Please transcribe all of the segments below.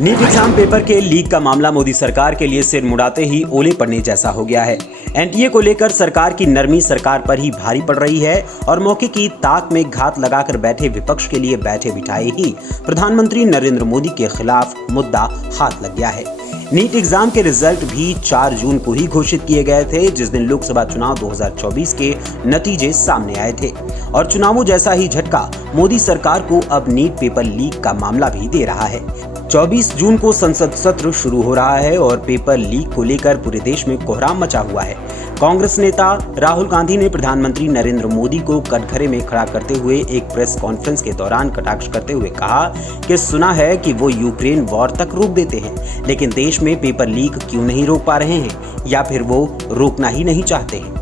NEET exam paper के leak का मामला मोदी सरकार के लिए सिर मुड़ाते ही ओले पड़ने जैसा हो गया है। एनटीए को लेकर सरकार की नरमी सरकार पर ही भारी पड़ रही है और मौके की ताक में घात लगाकर बैठे विपक्ष के लिए बैठे बिठाए ही प्रधानमंत्री नरेंद्र मोदी के खिलाफ मुद्दा हाथ लग गया है। नीट एग्जाम के रिजल्ट भी 4 जून को ही घोषित किए गए थे, जिस दिन लोकसभा चुनाव 2024 के नतीजे सामने आए थे और चुनावों जैसा ही झटका मोदी सरकार को अब नीट पेपर लीक का मामला भी दे रहा है। 24 जून को संसद सत्र शुरू हो रहा है और पेपर लीक को लेकर पूरे देश में कोहराम मचा हुआ है। कांग्रेस नेता राहुल गांधी ने प्रधानमंत्री नरेंद्र मोदी को कटघरे में खड़ा करते हुए एक प्रेस कॉन्फ्रेंस के दौरान कटाक्ष करते हुए कहा कि सुना है कि वो यूक्रेन वॉर तक रोक देते हैं, लेकिन देश में पेपर लीक क्यों नहीं रोक पा रहे हैं या फिर वो रोकना ही नहीं चाहते हैं।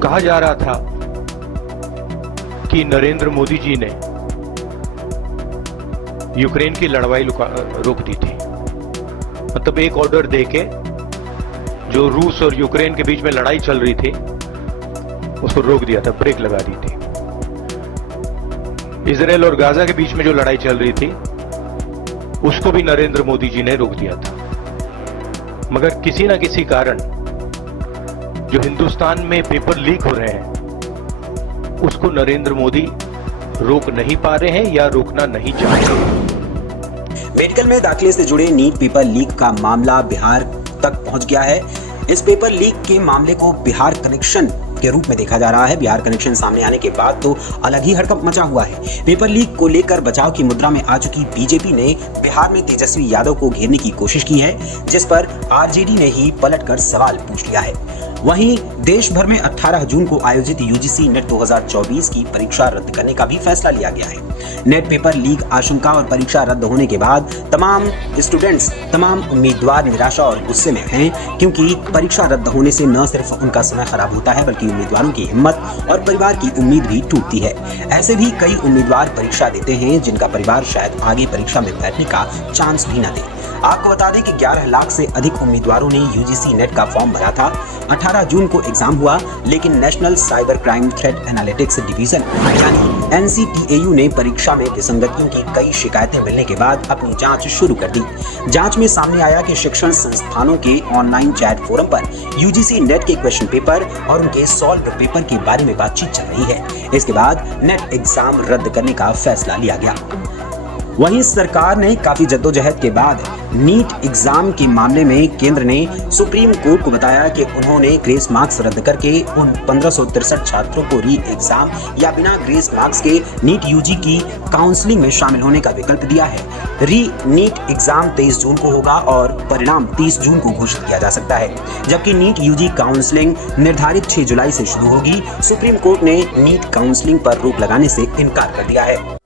कहा जा रहा था कि नरेंद्र मोदी जी ने यूक्रेन की लड़ाई रोक दी थी, मतलब एक ऑर्डर देके जो रूस और यूक्रेन के बीच में लड़ाई चल रही थी उसको रोक दिया था, ब्रेक लगा दी थी। इजराइल और गाजा के बीच में जो लड़ाई चल रही थी उसको भी नरेंद्र मोदी जी ने रोक दिया था, मगर किसी ना किसी कारण जो हिंदुस्तान में पेपर लीक हो रहे हैं उसको नरेंद्र मोदी रोक नहीं पा रहे हैं या रोकना नहीं चाह रहे। मेडिकल में दाखिले से जुड़े नीट पेपर लीक का मामला बिहार तक पहुंच गया है। इस पेपर लीक के मामले को बिहार कनेक्शन के रूप में देखा जा रहा है। बिहार कनेक्शन सामने आने के बाद तो अलग ही हड़कंप मचा हुआ है। पेपर लीक को लेकर बचाव की मुद्रा में आ चुकी बीजेपी ने बिहार में तेजस्वी यादव को घेरने की कोशिश की है, जिस पर आरजेडी ने ही पलटकर सवाल पूछ लिया है। वहीं देश भर में 18 जून को आयोजित यूजीसी नेट 2024 की परीक्षा रद्द करने का भी फैसला लिया गया है। नेट पेपर लीक आशंका और परीक्षा रद्द होने के बाद तमाम स्टूडेंट्स, तमाम उम्मीदवार निराशा और गुस्से में हैं, क्योंकि परीक्षा रद्द होने से न सिर्फ उनका समय खराब होता है बल्कि उम्मीदवारों की हिम्मत और परिवार की उम्मीद भी टूटती है। ऐसे भी कई उम्मीदवार परीक्षा देते हैं जिनका परिवार शायद आगे परीक्षा में बैठने का चांस भी न दे। आपको बता दें कि 11 लाख से अधिक उम्मीदवारों ने यूजीसी नेट का फॉर्म भरा था। 18 जून को एग्जाम हुआ, लेकिन national cyber crime threat analytics division यानी NCTAU ने परीक्षा में विसंगतियों की कई शिकायतें मिलने के बाद अपनी जांच शुरू कर दी। जांच में सामने आया कि शिक्षण संस्थानों के ऑनलाइन चैट फोरम पर यूजीसी नेट के क्वेश्चन पेपर और उनके सॉल्व पेपर के बारे में बातचीत चल रही है। इसके बाद नेट एग्जाम रद्द करने का फैसला लिया गया। वहीं सरकार ने काफी जद्दोजहद के बाद नीट एग्जाम के मामले में केंद्र ने सुप्रीम कोर्ट को बताया कि उन्होंने ग्रेस मार्क्स रद्द करके उन 1563 छात्रों को री एग्जाम या बिना ग्रेस मार्क्स के नीट यूजी की काउंसलिंग में शामिल होने का विकल्प दिया है। री नीट एग्जाम 23 जून को होगा और परिणाम 30 जून को घोषित किया जा सकता है, जबकि नीट यूजी काउंसलिंग निर्धारित 6 जुलाई से शुरू होगी। सुप्रीम कोर्ट ने नीट काउंसलिंग पर रोक लगाने से इनकार कर दिया है।